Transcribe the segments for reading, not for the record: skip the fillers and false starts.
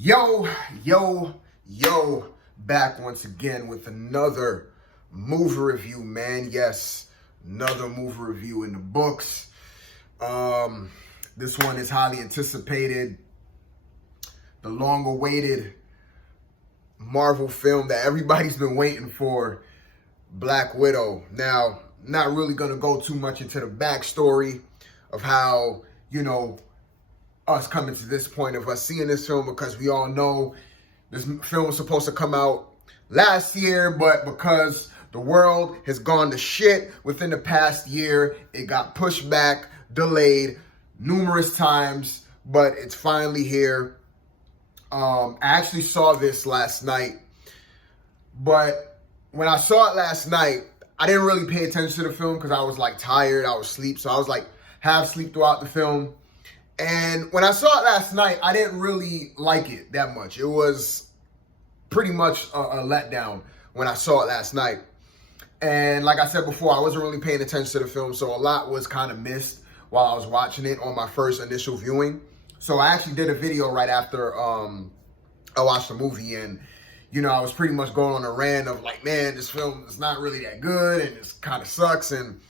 Yo, back once again with another movie review, man. Yes, another movie review in the books. This one is highly anticipated, the long-awaited Marvel film that everybody's been waiting for, Black Widow. Now, not really going to go too much into the backstory of how, us coming to this point of us seeing this film, because we all know this film was supposed to come out last year, but because the world has gone to shit within the past year, it got pushed back, delayed numerous times, but it's finally here. I actually saw this last night, but when I saw it last night, I didn't really pay attention to the film because I was like tired, I was asleep, so I was like half asleep throughout the film. And when I saw it last night, I didn't really like it that much. It was pretty much a letdown when I saw it last night. And like I said before, I wasn't really paying attention to the film, so a lot was kind of missed while I was watching it on my first initial viewing. So I actually did a video right after I watched the movie, and I was pretty much going on a rant of like, man, this film is not really that good, and it kind of sucks, and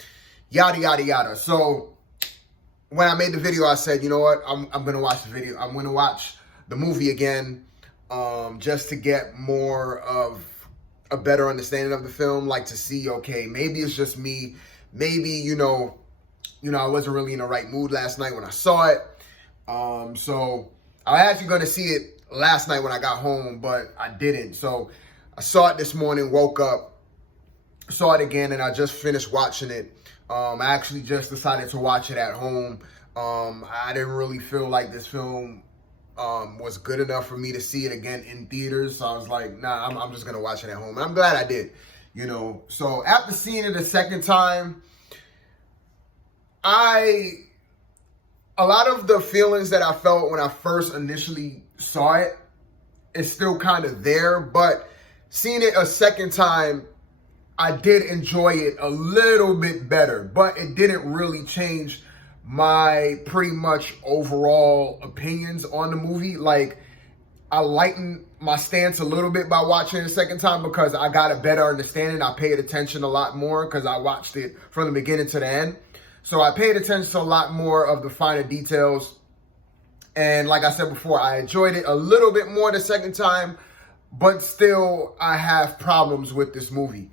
yada, yada, yada. So when I made the video, I said, you know what, I'm going to watch the video. I'm going to watch the movie again just to get more of a better understanding of the film, like to see, okay, maybe it's just me. Maybe, I wasn't really in the right mood last night when I saw it. So I was actually going to see it last night when I got home, but I didn't. So I saw it this morning, woke up, saw it again, and I just finished watching it. I actually just decided to watch it at home. I didn't really feel like this film was good enough for me to see it again in theaters. So I was like, nah, I'm just going to watch it at home. And I'm glad I did, So after seeing it a second time, a lot of the feelings that I felt when I first initially saw it is still kind of there. But seeing it a second time, I did enjoy it a little bit better, but it didn't really change my pretty much overall opinions on the movie. Like, I lightened my stance a little bit by watching it a second time because I got a better understanding. I paid attention a lot more because I watched it from the beginning to the end. So I paid attention to a lot more of the finer details. And like I said before, I enjoyed it a little bit more the second time, but still I have problems with this movie.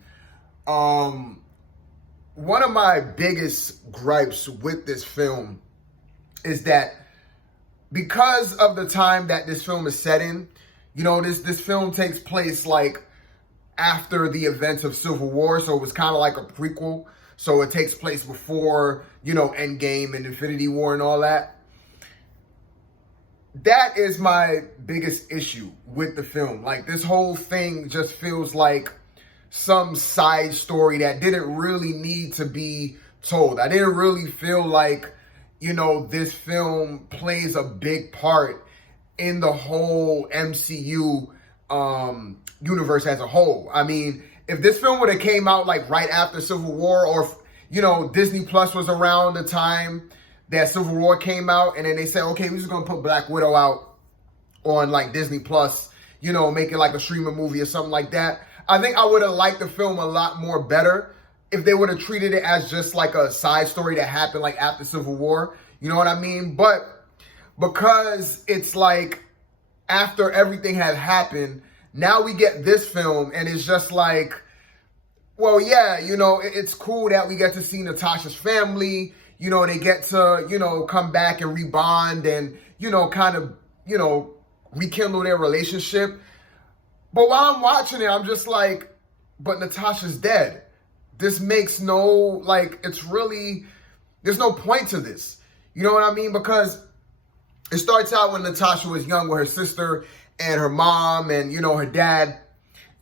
One of my biggest gripes with this film is that because of the time that this film is set in, this film takes place like after the events of Civil War, so it was kind of like a prequel. So it takes place before, Endgame and Infinity War and all that. That is my biggest issue with the film. Like, this whole thing just feels like some side story that didn't really need to be told. I didn't really feel like, this film plays a big part in the whole MCU universe as a whole. I mean, if this film would have came out like right after Civil War, or Disney Plus was around the time that Civil War came out, and then they said, okay, we're just gonna put Black Widow out on like Disney Plus, make it like a streaming movie or something like that, I think I would have liked the film a lot more better if they would have treated it as just like a side story that happened like after Civil War. You know what I mean? But because it's like after everything had happened, now we get this film and it's just like, well, yeah, it's cool that we get to see Natasha's family. They get to, come back and rebond and, kind of, rekindle their relationship. But while I'm watching it, I'm just like, but Natasha's dead. This makes no, there's no point to this. You know what I mean? Because it starts out when Natasha was young with her sister and her mom and, her dad.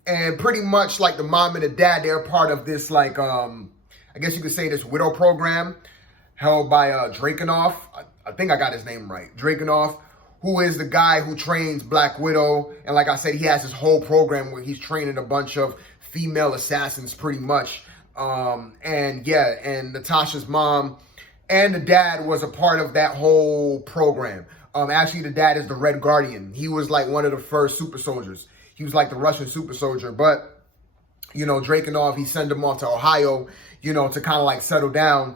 And pretty much like the mom and the dad, they're part of this, I guess you could say this widow program held by Drakenhoff. I think I got his name right. Drakenhoff, who is the guy who trains Black Widow. And like I said, he has this whole program where he's training a bunch of female assassins pretty much. And Natasha's mom and the dad was a part of that whole program. Actually, the dad is the Red Guardian. He was like one of the first super soldiers. He was like the Russian super soldier. But, you know, Drakenov, he sent him off to Ohio, you know, to kind of like settle down.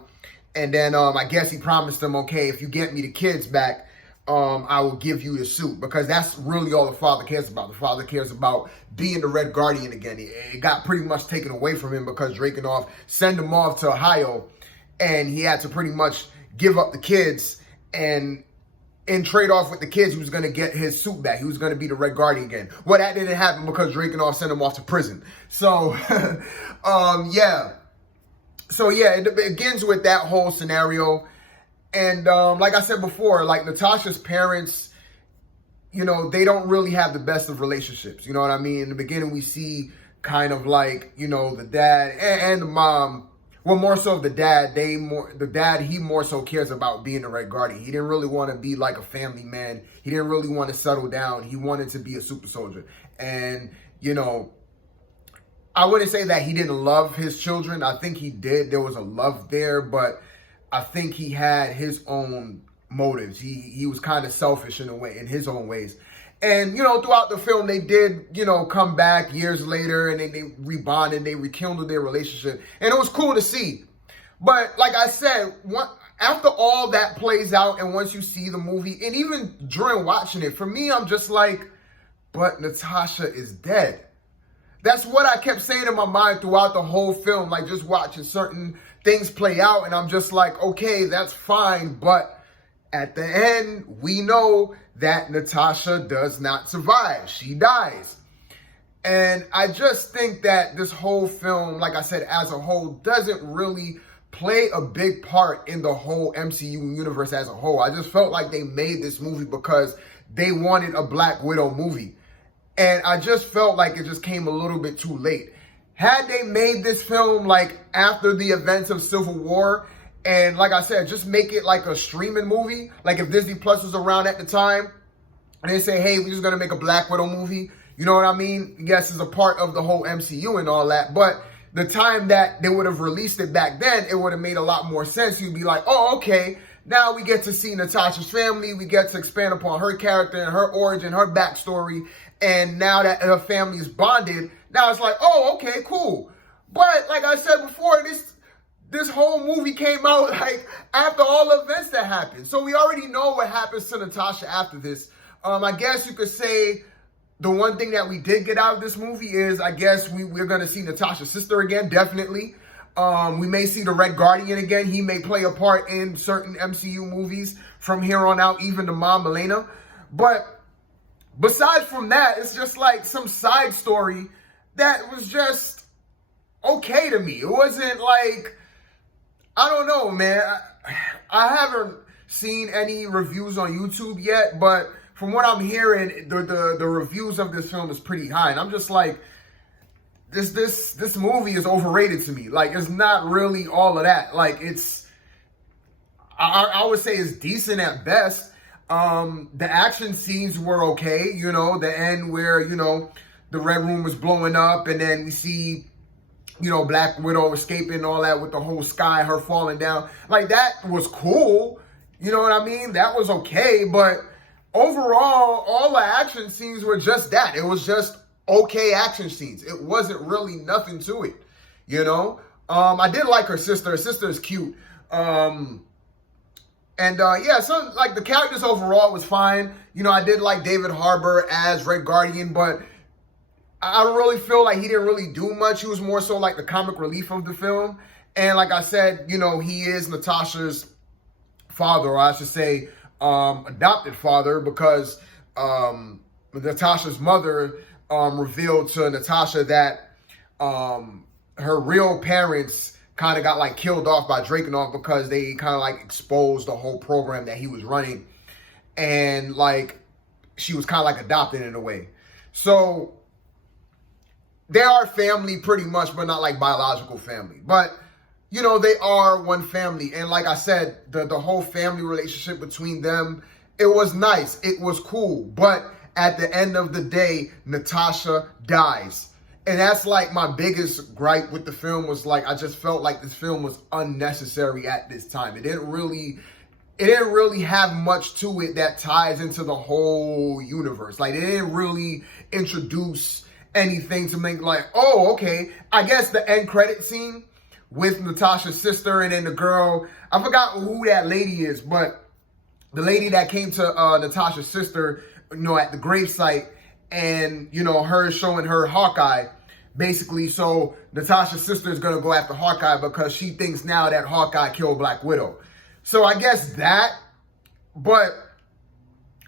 And then I guess he promised them, okay, if you get me the kids back, I will give you the suit, because that's really all the father cares about. The father cares about being the Red Guardian again. It got pretty much taken away from him because Drakenov sent him off to Ohio, and he had to pretty much give up the kids, and in trade-off with the kids, he was going to get his suit back. He was going to be the Red Guardian again. Well, that didn't happen because Drakenov sent him off to prison. So, yeah. So, yeah, it begins with that whole scenario. And like I said before, like Natasha's parents, you know, they don't really have the best of relationships. You know what I mean? In the beginning, we see kind of like, you know, the dad and the mom. Well, more so the dad. He more so cares about being the Red Guardian. He didn't really want to be like a family man. He didn't really want to settle down. He wanted to be a super soldier. And, you know, I wouldn't say that he didn't love his children. I think he did. There was a love there, but I think he had his own motives. He was kind of selfish in a way, in his own ways. And, you know, throughout the film, they did, you know, come back years later, and they rebonded, they rekindled their relationship. And it was cool to see. But like I said, after all that plays out, and once you see the movie, and even during watching it, for me, I'm just like, but Natasha is dead. That's what I kept saying in my mind throughout the whole film, like just watching certain things play out, and I'm just like, okay, that's fine, but at the end, we know that Natasha does not survive. She dies. And I just think that this whole film, like I said, as a whole, doesn't really play a big part in the whole MCU universe as a whole. I just felt like they made this movie because they wanted a Black Widow movie. And I just felt like it just came a little bit too late. Had they made this film like after the events of Civil War, and like I said, just make it like a streaming movie, like if Disney Plus was around at the time, and they say, hey, we're just gonna make a Black Widow movie, you know what I mean? Yes, it's a part of the whole MCU and all that, but the time that they would have released it back then, it would have made a lot more sense. You'd be like, oh, okay, now we get to see Natasha's family, we get to expand upon her character and her origin, her backstory, and now that her family is bonded, now it's like, oh, okay, cool. But like I said before, this whole movie came out like after all the events that happened. So we already know what happens to Natasha after this. I guess you could say the one thing that we did get out of this movie is, I guess we're going to see Natasha's sister again, definitely. We may see the Red Guardian again. He may play a part in certain MCU movies from here on out, even the mom, Elena. But besides from that, it's just like some side story that was just okay to me. It wasn't like, I don't know, man. I haven't seen any reviews on YouTube yet, but from what I'm hearing, the reviews of this film is pretty high. And I'm just like, this movie is overrated to me. Like, it's not really all of that. Like, I would say it's decent at best. The action scenes were okay, you know, the end where, you know, the Red Room was blowing up, and then we see, you know, Black Widow escaping and all that with the whole sky, her falling down. Like, that was cool. You know what I mean? That was okay, but overall, all the action scenes were just that. It was just okay action scenes. It wasn't really nothing to it, you know? I did like her sister. Her sister is cute. Yeah, so like the characters overall was fine. You know, I did like David Harbour as Red Guardian, but I don't really feel like he didn't really do much. He was more so like the comic relief of the film. And like I said, you know, he is Natasha's father, or I should say adopted father, because Natasha's mother revealed to Natasha that her real parents kind of got like killed off by Drakenov because they kind of like exposed the whole program that he was running. And like, she was kind of like adopted in a way. So they are family pretty much, but not like biological family. But, you know, they are one family. And like I said, the whole family relationship between them, it was nice. It was cool. But at the end of the day, Natasha dies. And that's like my biggest gripe with the film, was like, I just felt like this film was unnecessary at this time. It didn't really it didn't really have much to it that ties into the whole universe. Like, it didn't really introduce anything to make like, oh, okay. I guess the end credit scene with Natasha's sister and then the girl, I forgot who that lady is, but the lady that came to Natasha's sister, at the gravesite, and, her showing her Hawkeye, basically, so Natasha's sister is going to go after Hawkeye because she thinks now that Hawkeye killed Black Widow. So I guess that, but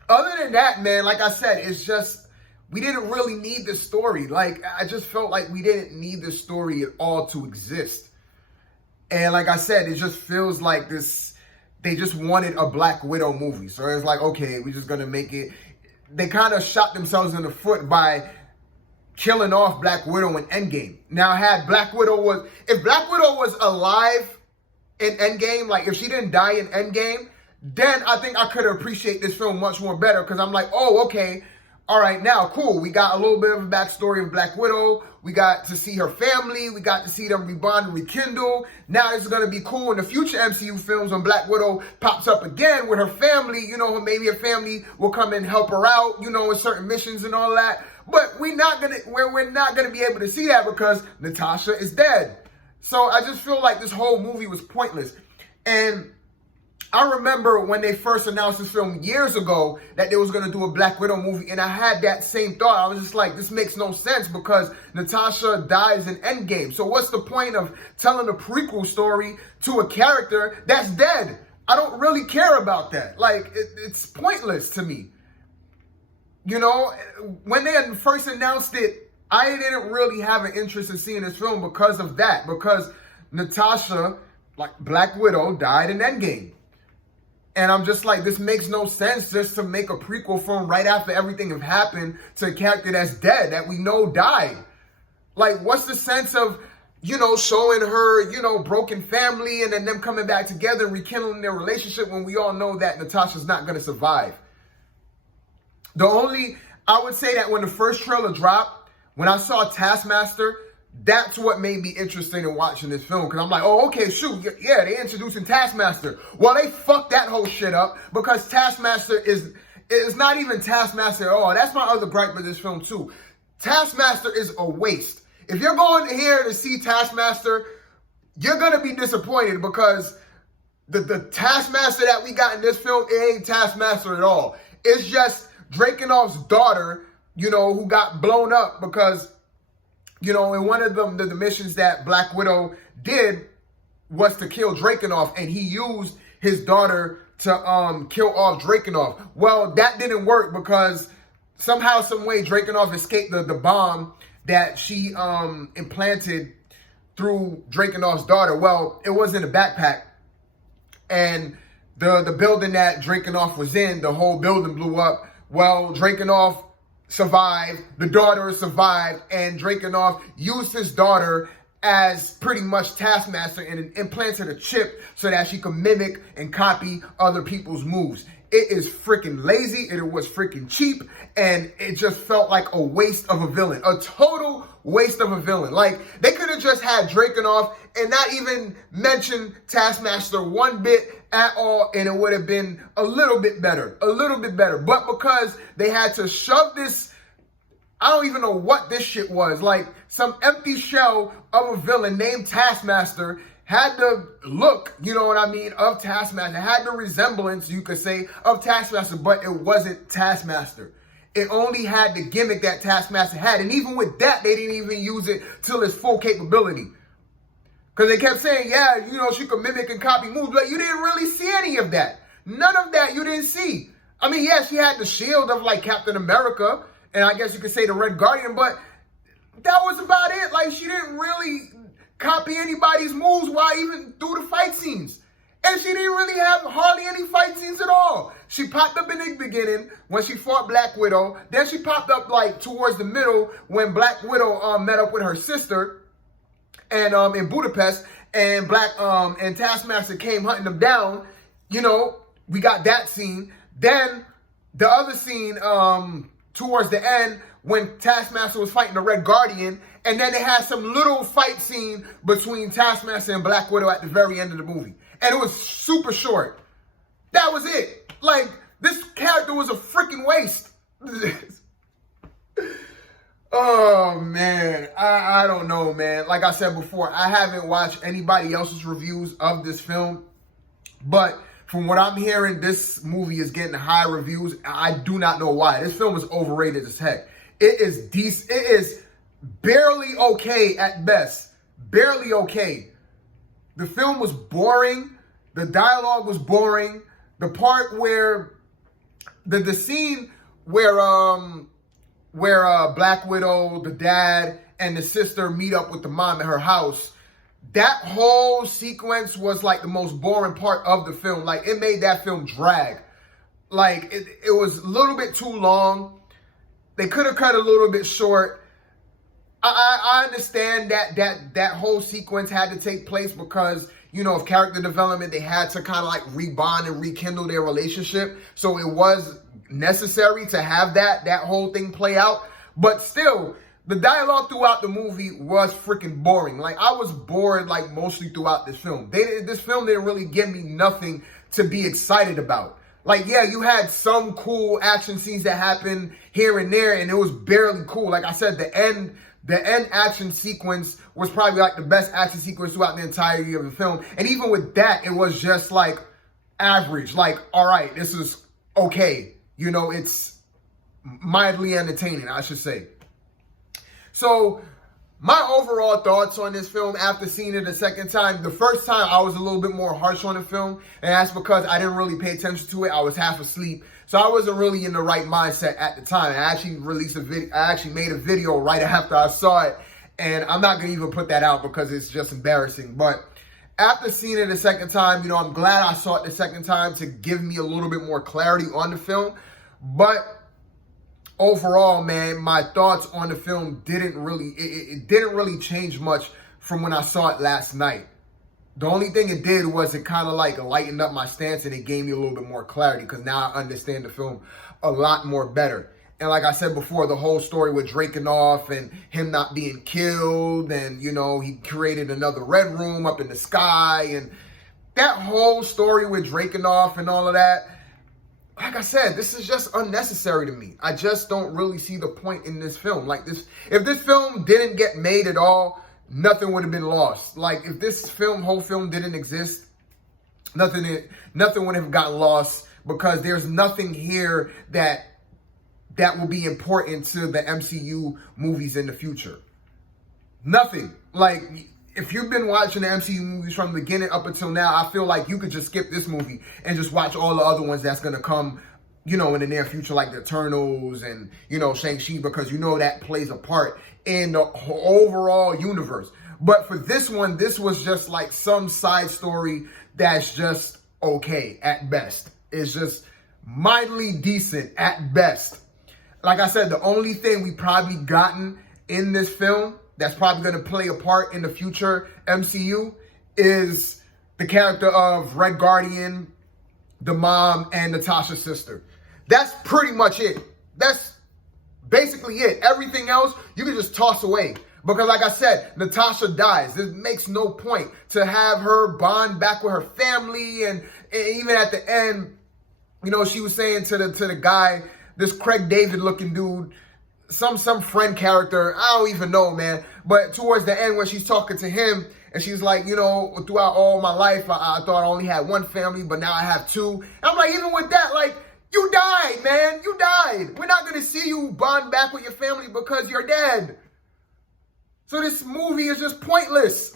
other than that, man, like I said, it's just, we didn't really need this story. Like, I just felt like we didn't need this story at all to exist. And like I said, it just feels like this, they just wanted a Black Widow movie. So it's like, okay, we're just going to make it. They kind of shot themselves in the foot by killing off Black Widow in Endgame. Now, if Black Widow was alive in Endgame, like if she didn't die in Endgame, then I think I could appreciate this film much more better, because I'm like, oh, okay, all right, now, cool. We got a little bit of a backstory of Black Widow. We got to see her family. We got to see them rebond and rekindle. Now it's going to be cool in the future MCU films when Black Widow pops up again with her family. Maybe her family will come and help her out, in certain missions and all that. But we're not gonna be able to see that because Natasha is dead. So I just feel like this whole movie was pointless. And I remember when they first announced this film years ago that they was going to do a Black Widow movie, and I had that same thought. I was just like, this makes no sense because Natasha dies in Endgame. So what's the point of telling a prequel story to a character that's dead? I don't really care about that. Like, it's pointless to me. When they had first announced it, I didn't really have an interest in seeing this film because of that. Because Natasha, like Black Widow, died in Endgame. And I'm just like, this makes no sense just to make a prequel film right after everything have happened to a character that's dead, that we know died. Like, what's the sense of, showing her, broken family and then them coming back together and rekindling their relationship when we all know that Natasha's not going to survive? I would say that when the first trailer dropped, when I saw Taskmaster, that's what made me interested in watching this film. Because I'm like, oh, okay, shoot, yeah, they introducing Taskmaster. Well, they fucked that whole shit up because Taskmaster is not even Taskmaster at all. That's my other gripe with this film, too. Taskmaster is a waste. If you're going here to see Taskmaster, you're going to be disappointed because the Taskmaster that we got in this film, it ain't Taskmaster at all. It's just Drakenov's daughter, who got blown up because, in one of the missions that Black Widow did was to kill Drakenov, and he used his daughter to kill off Drakenov. Well, that didn't work because somehow, some way, Drakenov escaped the bomb that she implanted through Drakenov's daughter. Well, it was in a backpack, and the building that Drakenov was in, the whole building blew up. Well, Drakenov survived, the daughter survived, and Drakenov used his daughter as pretty much Taskmaster and implanted a chip so that she could mimic and copy other people's moves. It is freaking lazy, it was freaking cheap, and it just felt like a waste of a villain. A total waste of a villain. Like, they could have just had Drakenov and not even mention Taskmaster one bit at all, and it would have been a little bit better. A little bit better. But because they had to shove this, I don't even know what this shit was. Like, some empty shell of a villain named Taskmaster had the look, of Taskmaster. Had the resemblance, you could say, of Taskmaster, but it wasn't Taskmaster. It only had the gimmick that Taskmaster had. And even with that, they didn't even use it till its full capability. Because they kept saying, yeah, she could mimic and copy moves, but you didn't really see any of that. None of that you didn't see. I mean, yeah, she had the shield of, like, Captain America, and I guess you could say the Red Guardian, but that was about it. Like, she didn't really copy anybody's moves while even through the fight scenes. And she didn't really have hardly any fight scenes at all. She popped up in the beginning when she fought Black Widow. Then she popped up, like, towards the middle when Black Widow met up with her sister and in Budapest, and and Taskmaster came hunting them down. We got that scene. Then the other scene towards the end when Taskmaster was fighting the Red Guardian, and then they had some little fight scene between Taskmaster and Black Widow at the very end of the movie. And it was super short. That was it. Like, this character was a freaking waste. Oh, man. I don't know, man. Like I said before, I haven't watched anybody else's reviews of this film. But from what I'm hearing, this movie is getting high reviews. I do not know why. This film is overrated as heck. It is decent. It is barely okay at best. Barely okay. The film was boring. The dialogue was boring. The part where the scene where Black Widow, the dad, and the sister meet up with the mom at her house, that whole sequence was like the most boring part of the film. Like, it made that film drag. Like, it was a little bit too long. They could have cut a little bit short. I understand that whole sequence had to take place because, you know, of character development. They had to kind of like rebond and rekindle their relationship. So it was necessary to have that whole thing play out. But still, the dialogue throughout the movie was freaking boring. Like, I was bored like mostly throughout this film. This film didn't really give me nothing to be excited about. Like, yeah, you had some cool action scenes that happened here and there, and it was barely cool. Like I said, the end action sequence was probably like the best action sequence throughout the entirety of the film. And even with that, it was just like average. Like, all right, this is okay. You know, it's mildly entertaining, I should say. So my overall thoughts on this film after seeing it a second time, the first time I was a little bit more harsh on the film, and that's because I didn't really pay attention to it. I was half asleep, so I wasn't really in the right mindset at the time. I actually made a video right after I saw it, and I'm not gonna even put that out because it's just embarrassing. But after seeing it a second time, you know, I'm glad I saw it the second time to give me a little bit more clarity on the film. But overall, man, my thoughts on the film didn't really change much from when I saw it last night. The only thing it did was it kind of like lightened up my stance, and it gave me a little bit more clarity because now I understand the film a lot more better. And like I said before, the whole story with Drakenhoff and him not being killed, and, you know, he created another Red Room up in the sky, and that whole story with Drakenhoff and all of that, like I said, this is just unnecessary to me. I just don't really see the point in this film. Like, if this film didn't get made at all, nothing would have been lost. Like, if this whole film didn't exist, nothing would have gotten lost, because there's nothing here that will be important to the MCU movies in the future. Nothing. Like, if you've been watching the MCU movies from the beginning up until now, I feel like you could just skip this movie and just watch all the other ones that's going to come, you know, in the near future, like the Eternals and, you know, Shang-Chi, because you know that plays a part in the overall universe. But for this one, this was just like some side story that's just okay at best. It's just mildly decent at best. Like I said, the only thing we probably gotten in this film that's probably going to play a part in the future MCU is the character of Red Guardian, the mom, and Natasha's sister. That's pretty much it. That's basically it. Everything else, you can just toss away. Because like I said, Natasha dies. It makes no point to have her bond back with her family. And even at the end, you know, she was saying to the guy, this Craig David looking dude, some friend character, I don't even know, man. But towards the end, when she's talking to him, and she's like, you know, throughout all my life, I thought I only had one family, but now I have two. And I'm like, even with that, like, you died, man. You died. We're not going to see you bond back with your family because you're dead. So this movie is just pointless.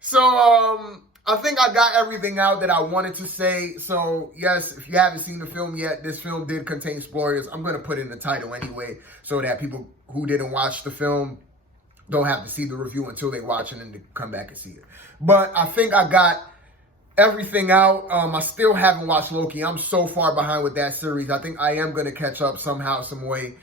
So, I think I got everything out that I wanted to say. So, yes, if you haven't seen the film yet, this film did contain spoilers. I'm going to put it in the title anyway, so that people who didn't watch the film don't have to see the review until they watch it and then come back and see it. But I think I got everything out. I still haven't watched Loki. I'm so far behind with that series. I think I am going to catch up somehow, some way.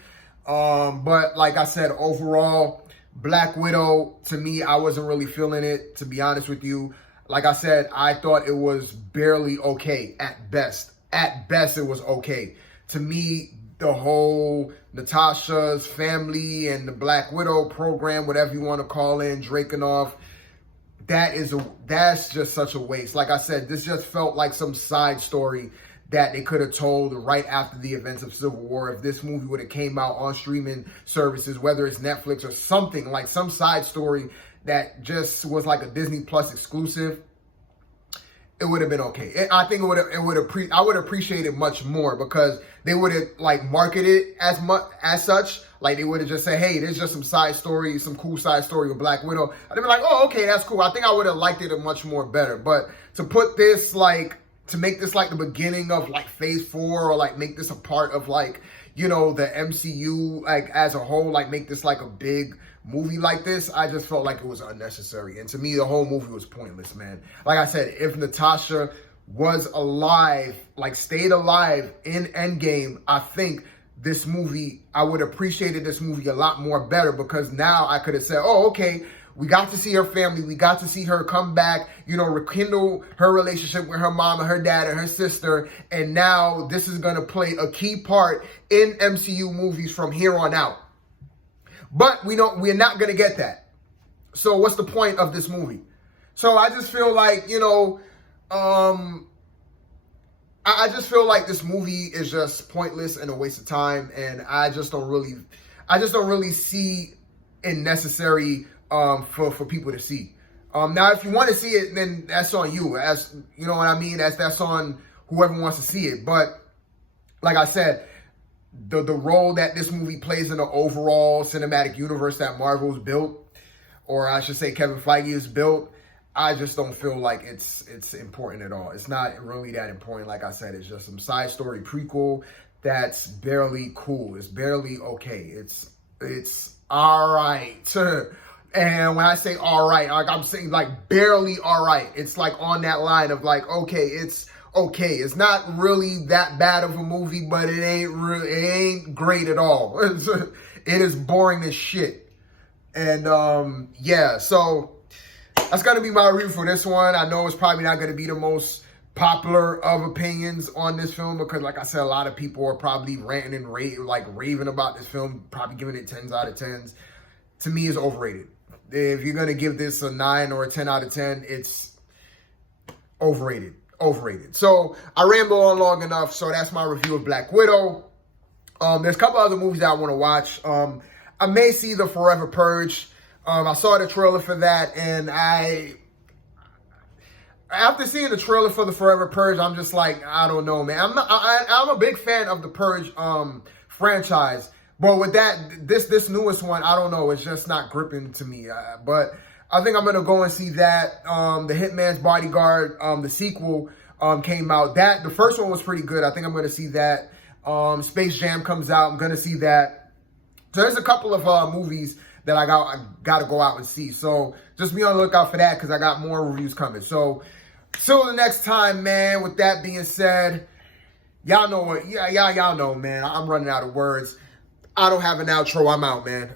But like I said, overall, Black Widow, to me, I wasn't really feeling it, to be honest with you. Like I said, I thought it was barely okay at best. At best, it was okay. To me, the whole Natasha's family and the Black Widow program, whatever you want to call it, Drakenhoff, that's just such a waste. Like I said, this just felt like some side story that they could have told right after the events of Civil War. If this movie would have came out on streaming services, whether it's Netflix or something, like some side story that just was like a Disney Plus exclusive, it would have been okay. I think I would appreciate it much more, because they would have like marketed it as such. Like they would have just said, hey, there's just some side story, some cool side story with Black Widow. I'd be like, oh, okay, that's cool. I think I would have liked it much more better. But to put this to make this like the beginning of like phase 4, or like make this a part of like, you know, the MCU like as a whole, like make this like a big movie like this, I just felt like it was unnecessary. And to me, the whole movie was pointless, man. Like I said, if Natasha was alive, like stayed alive in Endgame, I think this movie, I would have appreciated this movie a lot more better, because now I could have said, oh, okay, we got to see her family. We got to see her come back, you know, rekindle her relationship with her mom and her dad and her sister. And now this is going to play a key part in MCU movies from here on out. But we're not going to get that. So what's the point of this movie? So I just feel like, you know, I just feel like this movie is just pointless and a waste of time. And I just don't really see it necessary for people to see. Now, if you want to see it, then that's on you. As you know what I mean? That's on whoever wants to see it. But like I said, the role that this movie plays in the overall cinematic universe that Marvel's built, or I should say Kevin Feige has built, I just don't feel like it's important at all. It's not really that important. Like I said, it's just some side story prequel that's barely cool. It's barely okay. It's all right. And when I say all right, like I'm saying like barely all right. It's like on that line of like, okay, it's okay. It's not really that bad of a movie, but it ain't great at all. It is boring as shit. And yeah, so that's gonna be my review for this one. I know it's probably not gonna be the most popular of opinions on this film, because like I said, a lot of people are probably ranting and raving about this film, probably giving it 10s out of 10s. To me, it's overrated. If you're gonna give this a 9 or a 10 out of 10, it's overrated. So I rambled on long enough. So that's my review of Black Widow. There's a couple other movies that I want to watch. I may see The Forever Purge. I saw the trailer for that, and after seeing the trailer for The Forever Purge, I'm just like, I don't know, man. I'm a big fan of the Purge franchise, but with this newest one, I don't know. It's just not gripping to me. But I think I'm gonna go and see that. The Hitman's Bodyguard, the sequel came out. The first one was pretty good. I think I'm gonna see that. Space Jam comes out. I'm gonna see that. So there's a couple of movies that I got to go out and see. So just be on the lookout for that, because I got more reviews coming. So till the next time, man. With that being said, y'all know what? Y'all know, man. I'm running out of words. I don't have an outro. I'm out, man.